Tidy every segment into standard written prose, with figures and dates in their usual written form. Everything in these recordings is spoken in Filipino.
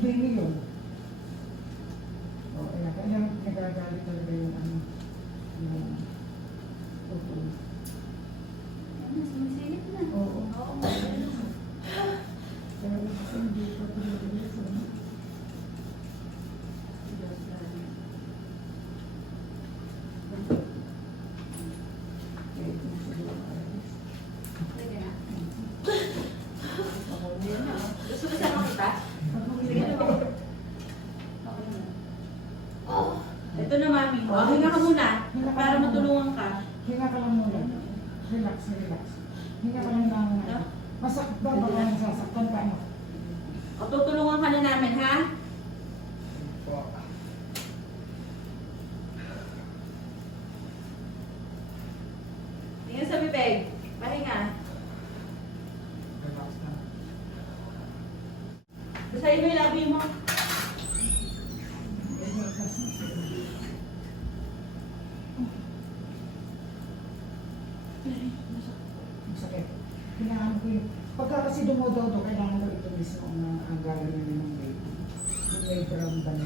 baby yun. O, ayan, kaya nagagalit talaga yung ano, yung tutuloy. Sumisilip na. Oo. Oo. Kaya kasi hindi ko tuloy sa ano. Kaya ito sa mga ayos. Pwede na. Gusto mo sama kita? Sige na. Okay na. Ito na, mami. Oh, hinga ka muna. Para matulungan ka. Hinga ka lang muna. Relax, relax. Hinga ka lang na. Masakit ba? Baka nasasaktan ka mo. O, tutulungan ka na namin, ha? Tingnan sa bibig. Pahinga. Relax na. Basahin mo yung labi mo. Relax na. Masakit. Kailangan ko yun. Pagka kasi dumododo, kailangan ko ito mismo ang gagawin ng baby. Yung may brown band.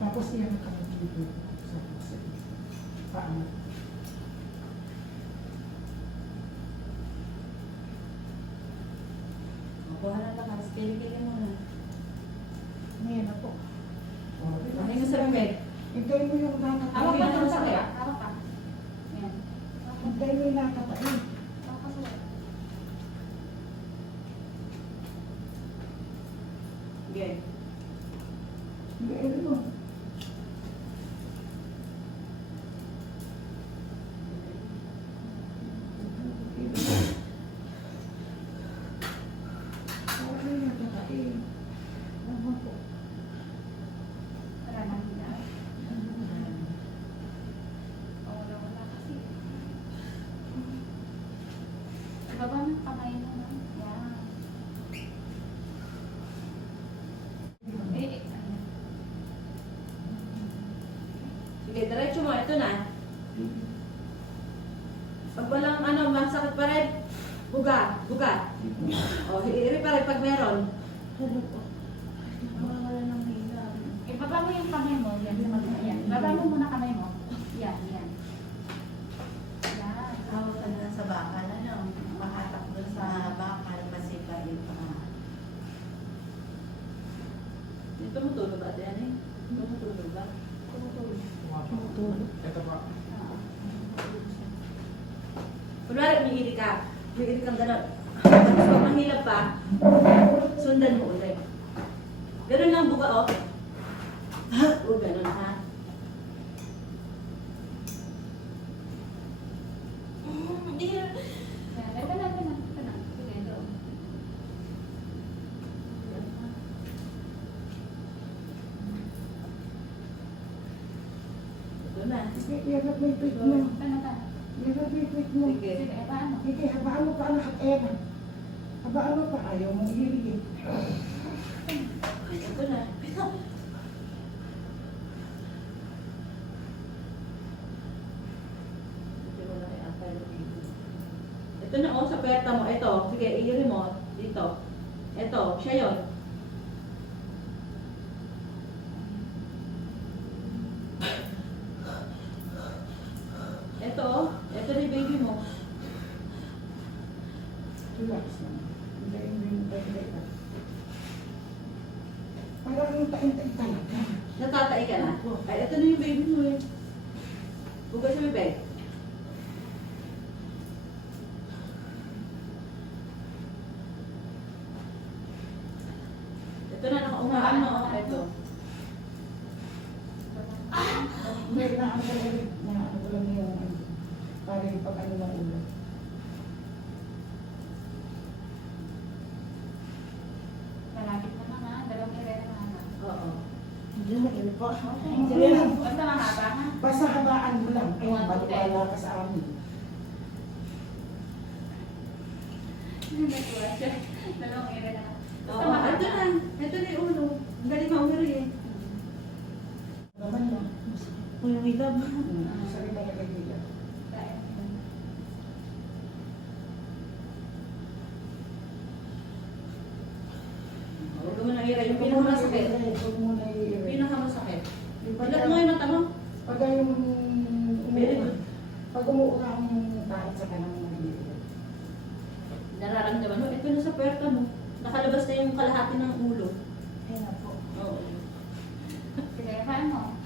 Tapos iyan ka ng dito sa puso. Paano? Kuha na lang. Kili-kili muna. Ngayon na po. Oh, Pahinga mo sa bibig. hintayin mo yung nakatayin. Hawak pa ito sa kaya. Hawak pa. Yan. Hintayin mo yung nakatayin. Hawak pa sa Good. Hintayin mo. Huwag mo yung nakatayin. Ano po? Wala na nila. Wala kasi. Ibaba ng kamay mo. Yan. Sige, diretso mo. Ito na. Pag walang masakit pa rin, buga. O, hiiri pa rin pag meron. Wala nang hila. Ibaba mo yung kamay mo. Yan. Yan. Ibaba mo muna kamay mo. Yan. Yan. Yan. Tawag ka na sa bakal, makatak doon sa bakal, masika yung paa. Dito mo tulog ba, Diyan? Dito mo tulog ba? Ito pa. Kunwari, umiiri ka. Umiiri kang gano'n. Tapos pag mahilap pa, sundan mo ulit. Gano'n lang buka, oh. O, gano'n, ha? Hindi. Yan. Ito na. Sige, doon. Ito na. Sige, iyanap mo yung tweet mo. Ano ka? Iyanap mo yung tweet mo. Sige. Sige, paano? Sige, habaan mo pa anak at Eva. Habaan mo pa, ayaw mong hiligin. Ito na. Ito na, oh, sa puwerta mo. Ito. Sige, i-remote mo. Dito. Ito. Siya yun. Ito, oh. Ito na yung baby mo. Relax na. Hintayin mo yung tayo. Parang yung tain-tain talaga. Natatai ka na. Ay, ito na yung baby mo eh. Bukas sa bibig. Ito na, nakaungaan mo. Ito. Hindi na ang talaga na ano ko lang yung parang yung pag-ano ng ulo. Malapit naman ha. Dalawang irera na ha. Oo. Hindi na ino po. Okay. Sige lang. Basta mahaba ha. Basta habaan mo lang. Ay, baliwala ka sa amin. Natuwa siya. Dalawang irera na. Basta Oo, mahaba. ito na. Ito na yung ulo. Ang galing maumiri eh. Naman mo. Uy, may love. Sarili na kaibigan. Huwag mo na i-erect. Pinakamasakit. Yung Ilat mo yung mata mo. Pag yung Very good. pag umuurang yung tahat sa kanang mga Nararamdaman mo, ito na sa puwerta mo. Nakalabas na yung kalahati ng ulo. Ayun na po. Oo. Sige, kaya mo.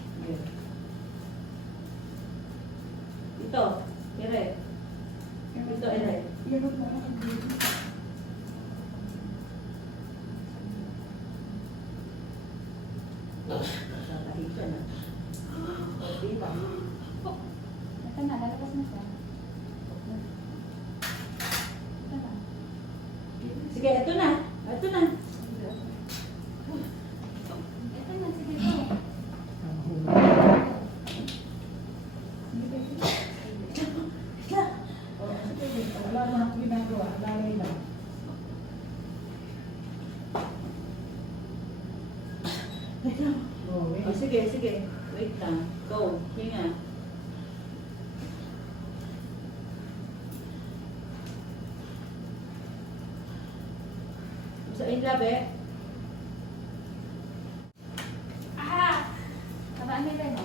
Ito, ere. Ito, ere. Yung mga Tatahid siya na. Diba? Ito na, lalabas na siya. Ito na. Sige, ito na. Ito na. Ito na, sige po. wala na akong ginagawa, lalay lang. Oh, Oh, sige, sige. Wait lang. Go. Hinga. Sa labi. Ah! Tabaan nila mo.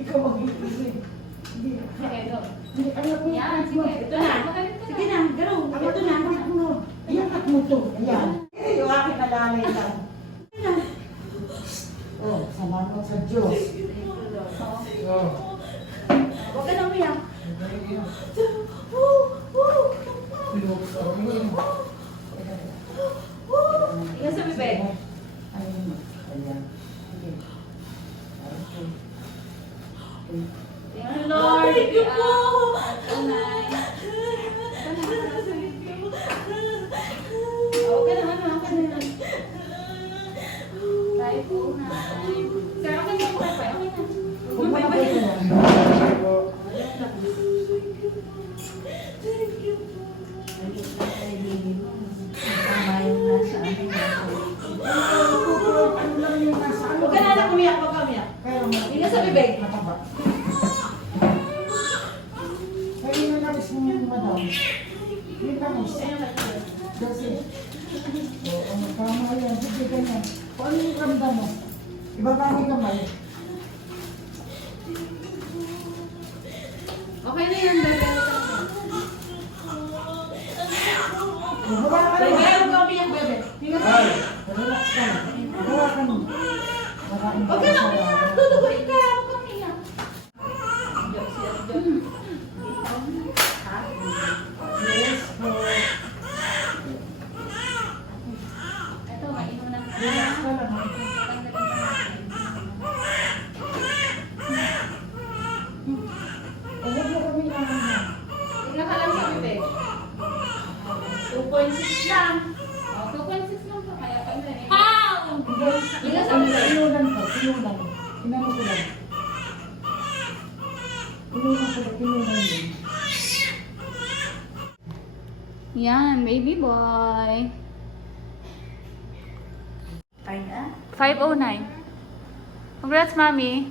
Ikaw mag-iisip. Hindi. Sige, go. Hindi, alam mo. Yan, sige. Ito na. Magaling ka Sige na. Garo. Ang Ito na. anak mo. Iangat mo to. Ayan. Yung aking nalalay lang. Oh, salamat sa Diyos. Oh. Huwag ka na umiyak. Ingat sa bibig. Ayun. Ayan. Okay. Okay. Thank you, Lord. Thank you po. Tunay. Huwag ka na. Huwag ka na. Tayo po na. Sir, okay na po tayo. Okay na. Huwag mo na ba yan? Ano lang yung nasa ano? Huwag ka na anak umiyak. Huwag ka umiyak. Kaya Ingat sa bibig. mataba. Kaya yung nabis mo yung madam. Yung kamus. Kasi, oo, tama yan. Sige, ganyan. Kung ano yung ramdam mo, ibaba mo yung kamay. Okay na yan, bebe. Hawakan Bebe, mo. huwag ka umiyak, bebe. Ingat sa bibig. Relax ka na. Hawakan mo. Maraming Huwag ka na umiyak. Tutuguin ka. Huwag ka umiyak. Joke siya. Joke. Yes, po. Ito, mainom na. Relax ka lang. ha? Huwag mo kami naman. Tingnan ka lang sa bibig. 2.6 lang. Oh, 2.6 lang po. Kaya pag na Ingat sa bibig. Pinulan ko, pinulan. Inano ko lang. Pinulan ko lang, pinulan yun. Yan, baby boy. Fine, ah? 5:09. Congrats, mami.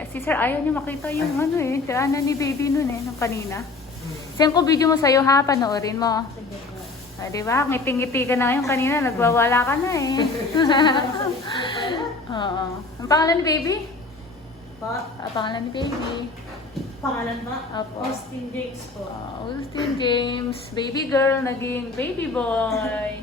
Si Sir ayaw niyo makita yung ano eh. Tirana ni baby nun eh, nung kanina. Send ko video mo sa'yo ha, panoorin mo. Ah, diba? Ngiting-ngiti ka na ngayon kanina, nagwawala ka na eh. Oo. Ang pangalan ni baby? Pa? Ang pangalan ni baby. Pangalan ba? Apo. Austin Jakes po. Austin James, baby girl, naging baby boy.